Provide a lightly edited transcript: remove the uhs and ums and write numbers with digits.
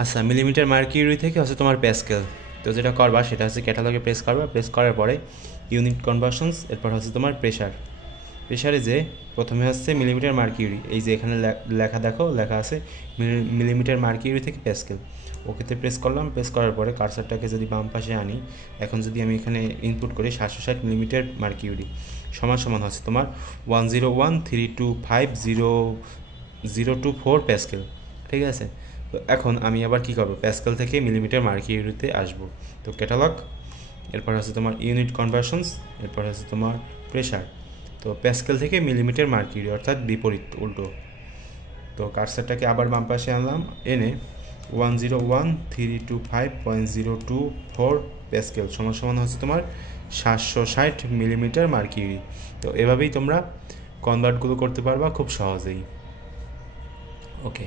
আচ্ছা, millimetre mercury থেকে হচ্ছে তোমার প্যাসকেল। তো যেটা করবা সেটা হচ্ছে ক্যাটালগে প্রেস করবা, প্রেস করার পরে ইউনিট কনভার্সনস, এরপর হচ্ছে তোমার প্রেশারে যে প্রথমে হচ্ছে মিলিমিটার মার্কিউরি, এই যে এখানে লেখা দেখো, লেখা আছে মিলিমিটার মার্কিউরি থেকে প্যাসকেল, ওকেতে প্রেস করলাম। প্রেস করার পরে কার্সারটাকে যদি বাম পাশে আনি, এখন যদি আমি এখানে ইনপুট করি 760 মিলিমিটার মার্কিউরি সমান সমান হচ্ছে তোমার 10132500024 প্যাসকেল। ঠিক আছে, তো এখন আমি আবার কি করবো, প্যাসকেল থেকে মিলিমিটার মার্কিউরিতে আসবো। তো ক্যাটালগ, এরপর হচ্ছে তোমার ইউনিট কনভার্সনস, এরপর হচ্ছে তোমার প্রেশার। তো প্যাসকেল থেকে মিলিমিটার মার্কিউরি অর্থাৎ বিপরীত, উল্টো। তো কার্সারটাকে আবার বাম পাশে আনলাম, এনে 101325024 প্যাসকেল সমান সমান হচ্ছে তোমার 760 মিলিমিটার মার্কিউরি। তো এভাবেই তোমরা কনভার্টগুলো করতে পারবা খুব সহজেই। ওকে।